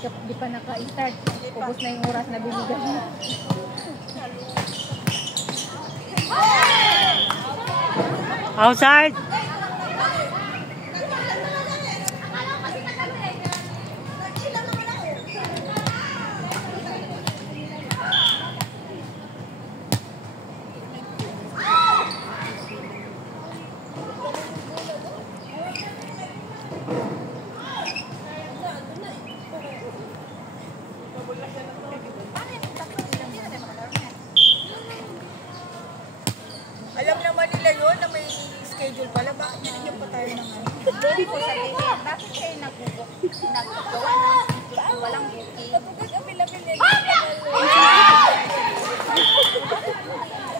di pa naka-start. Ubus na yung oras na binigay niya. Outside! Alam naman nila yun na may schedule pala. Bakit binigyan pa tayo ng ano? Hindi ko sabihin, bakit kayo naggawa ng schedule walang booking?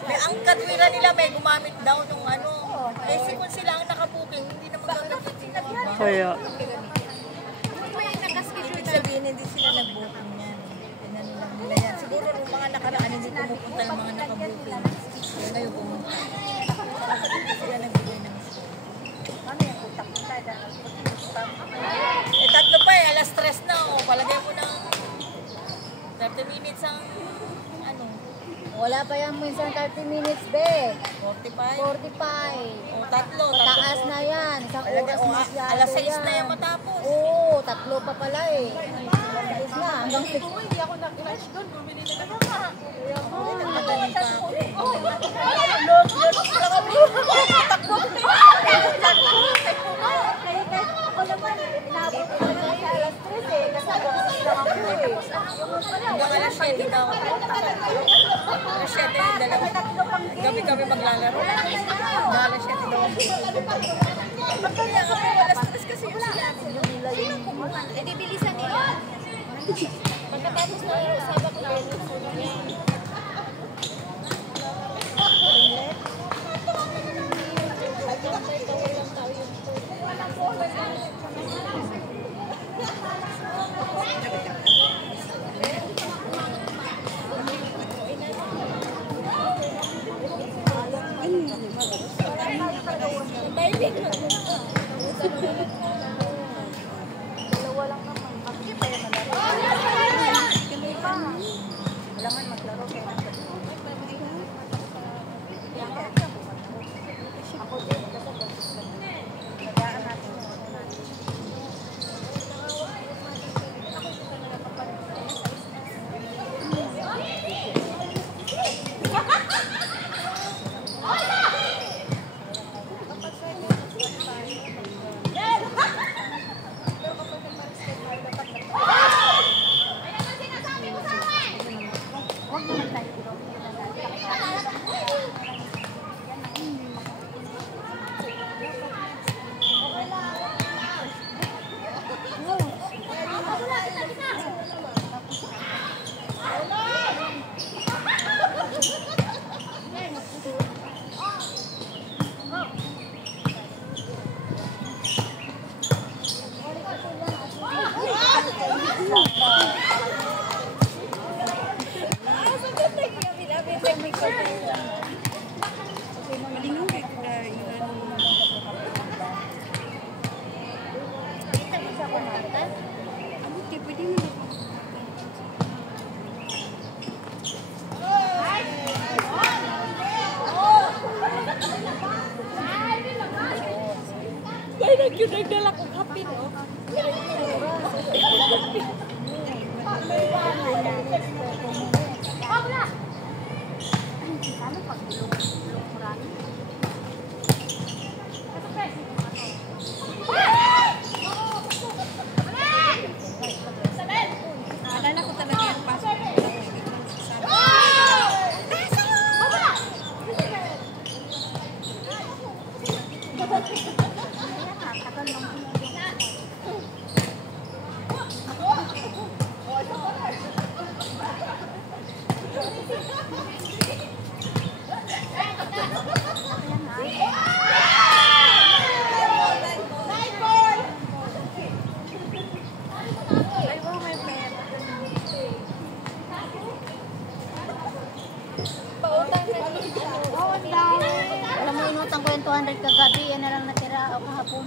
May ang katwira nila may gumamit daw nung ano. Eh kung sila ang nakabuking, hindi naman gagamitin ng iba. Kaya. Ibig sabihin, hindi sila nag-booking yan. Pinano lang nila yan. Siguro nung mga nakaraan, hindi pumupunta yung mga nakabuking. Ngayon pumunta. Hindi sila nagbigay ng eh tatlo pa eh, alas 3 na oh. Palagay mo ng 30 minutes ang ano. Wala pa yan minsan 30 minutes, be. 45. 45. O tatlo. Taas na yan. Isang oras masyado alas 6 yan. na yan matapos. Oo, tatlo pa pala eh. Alas na, hanggang 6. Hindi ako nag-lunch doon. Bumili na naman. Nagmadaling pa ako. Ako naman, inabot ko na sa alas 3 eh. Kasi bukas lang ako eh. Hanggang alas 7 daw. Alas 7 yung dalawa. Gabi-gabi maglalaro. Hanggang alas 7 daw. Kaya kami alas 3 kasi yung sila. Eh, di bilisan nila. Pagkatapos na sabak na. Dalawa lang naman. Bakit pa yan malaro? Kailangan maglaro kayo ng ako din. Nagaan natin. Huwag naman tayo. Nagdala ko kape, no? Alala ko talaga yung pasok. Alam mo, inutang ko yung 200 kagabi. Yan na lang natira ako kahapon.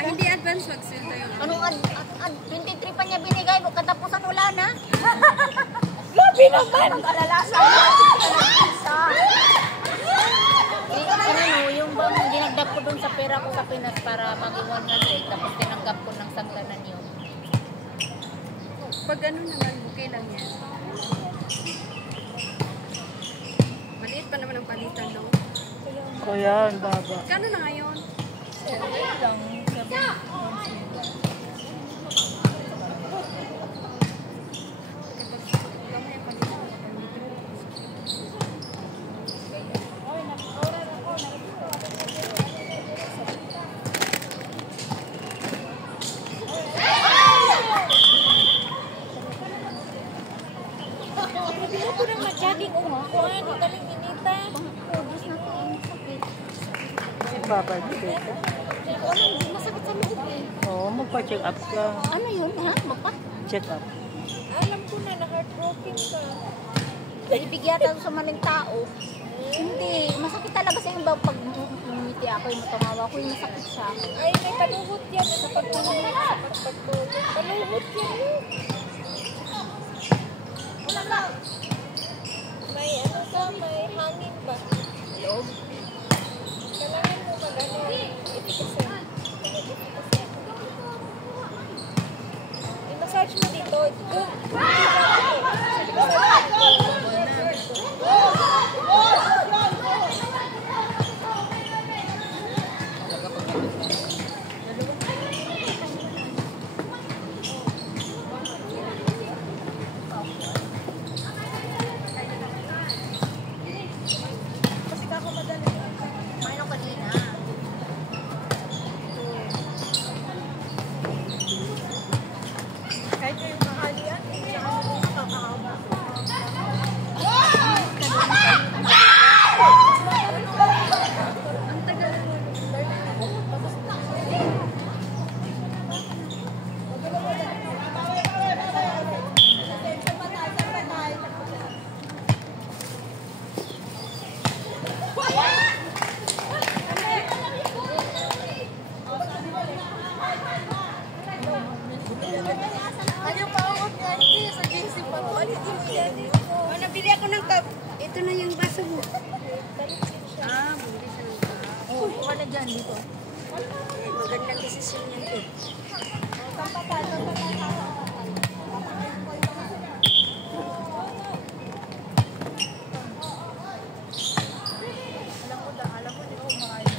Ah, hindi advance mag-sweldo yun. Anong 23 pa niya binigay mo, katapusan wala na. Grabe naman! Yung bang dinagdag ko dun sa pera ko sa Pinas para maging 100, tapos tinanggap ko ng saglanan yun. Pag ano naman, okay lang yan. Maliit pa naman ang palitan, no? O yan, baba. Kano na ngayon? Hindi ko rin ma-jogging ko nga. Kung ano, galing inita. Ubus na ko ang sakit. Baba, dito. Hindi masakit sa loob eh. Oo, magpa-check up ka. Ano yun ha? Check up. Alam ko na, na-heartbroken ka. Ibigyan sa maling tao. Hindi. Masakit talaga sa yung pag umiti ako, yung tumawa ko, yung masakit siya. Ay, may paluhot yan sa pagtulog. Sa pagtulog. Paluhot yan. Wala lang. May ano ka, may hangin ba? Loob. Kailangan mo mag-ano, ipikasin. I-massage mo dito. Doon. Mayroon kanina. Kahit yung mahalian, hindi ako nakakahawa. Ang tagal na nabili ako ng cup. Ito na yung baso mo. Ah, bumili siya ng cup. Oo, kuha na dyan dito. Magandang desisyon yan eh. Alam ko, di ko maayon.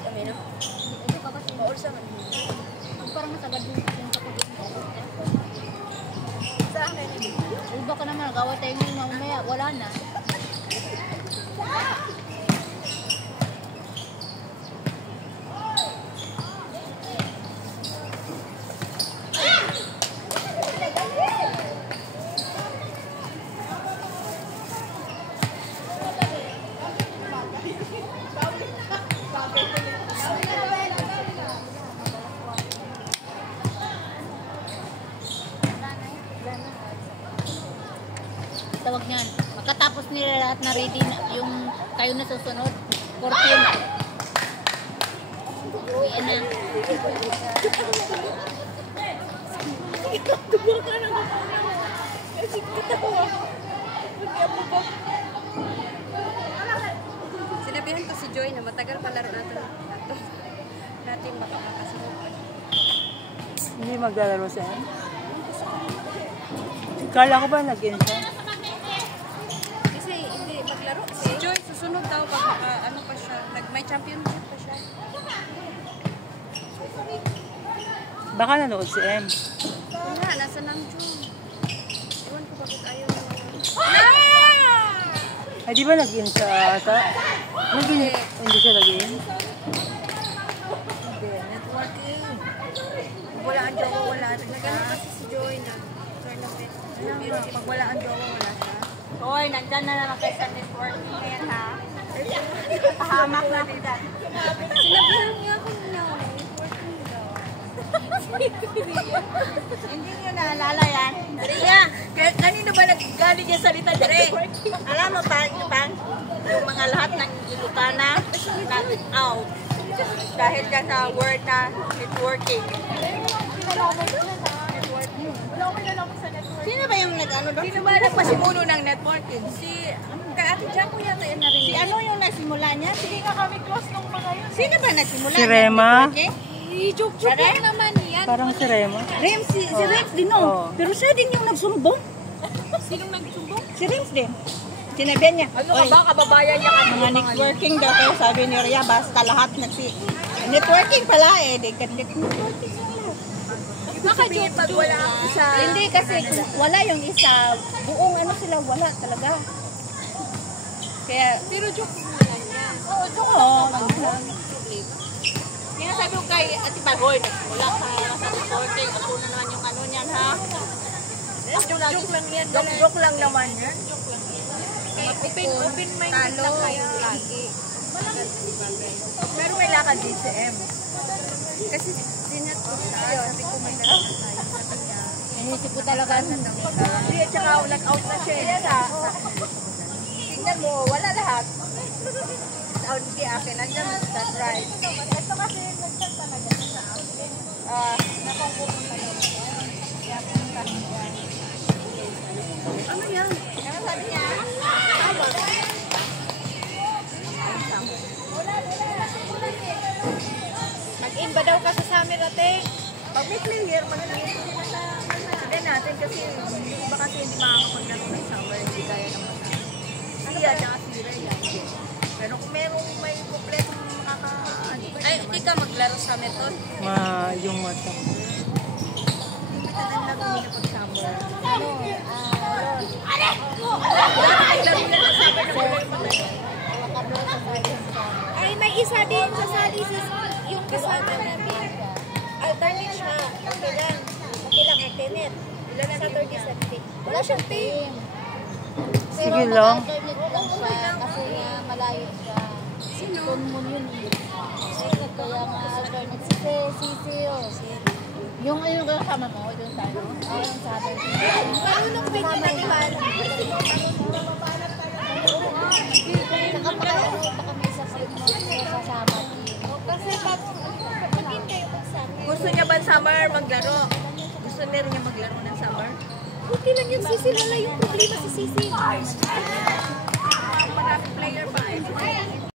Kami no? Ito ka kasi. Paul sa man. Parang matagad yung kapatid. Sa akin. Iba ka naman, gawa tayo ngayon mamaya, wala na. Tawag niyan. Pagkatapos nila lahat na ready na, yung kayo na susunod, 14. Uwian na. Tubo ka na ako. Kasi kita ko ah. Mag-iabo ko. Sinabihan ko si Joy na matagal palaro natin ito. Natin makakasunod. Hindi maglalaro siya. Kala ko ba nag-in siya? Kasi hindi maglaro. Si Joy susunod daw pag ano pa siya. May championship pa siya. Baka nanood si M. Wala, nasa Namjoon. Iwan ko bakit ayaw mo. Ay, di ba nag-in siya ata? Nag-in? Hindi siya nag-in? Hindi, networking. Pag wala ang jowa, wala rin siya. Nagano kasi si Joy na tournament. Pag wala ang jowa, wala siya. Hoy, nandyan na naman kayo sa networking ngayon, ha? Pahamak na ako dyan. Sinabihan niya ako na networking daw. Hindi nyo naalala yan. Ria, kanino ba naggaling yung salita niya? Alam mo pa, yung mga lahat ng Ilocana na out. Dahil dyan sa word na networking. Sino ba yung nag-ano doon? Sino ba nagpasimuno ng networking? Si Ate Jaco yata yun narinig. Si ano yung nagsimula niya? Hindi nga kami close nung mga yun. Sino ba nagsimula? Si Rema. Joke lang naman yan. Parang si Rema. Rems, si Rems din, no? Oo. Pero siya din yung nagsumbong. Sinong nagsumbong? Si Rems din. Sinabihan niya, Ano ka ba? Kababayan niya kami. mga networking daw kayo, sabi ni Rhea, basta lahat networking pala eh. Networking Baka joke pag wala ang isa. Hindi kasi kung wala yung isa, buong ano sila, wala talaga. Kaya, Pero joke lang yan. oo, joke lang. Kaya sabi ko kay Ate Bagoy, wala ka sa networking, ako na naman yung ano niyan ha. Joke lang yan. Joke lang naman yan. Open-minded lang kayo lagi. Pero may lakad DCM. Kasi sinat ko siya. Sabi ko may lakad tayo. Sabi niya. Naisip ko talaga. Hindi, at saka nag-out na siya. Tingnan mo, wala lahat. Out si akin, nandiyan sa drive. Ito kasi nag-start talaga sa out. Nakongkupunta daw. Kaya pumunta siya. Ano yan? Ano sabi niya? Mag-in ba daw ka sa summer ate? Pag may player, mag-play hindi natin kasi yung iba kasi hindi makakapaglaro ng summer, hindi kaya naman. Siya, tsaka si Rhea. Pero kung may kompleto makaka... Ay, hindi ka maglaro sa meton? Yung mata. Hindi ka lang laro niya pag summer. Ay, may isa din sasali sa yung kasama namin. Alternate siya. Okay lang. Okay lang, alternate. Ilan na Saturday, Sunday. Wala siyang team. Sige lang. Alternate lang siya kasi nga malayo siya. Sino? Tunmon yun eh. Kaya nga alternate si Cecil. Yung kasama mo, yung sa ano? Yung sa atin. Marunong ba niya na iwan? Nakapakaroon pa kami sa kasama. Kasi pag mag-in kayo magsama. Gusto niya ba summer maglaro? Gusto niya rin niya maglaro ng summer? Okay lang yung Sisi. Wala yung problema si Sisi. Maraming player pa eh.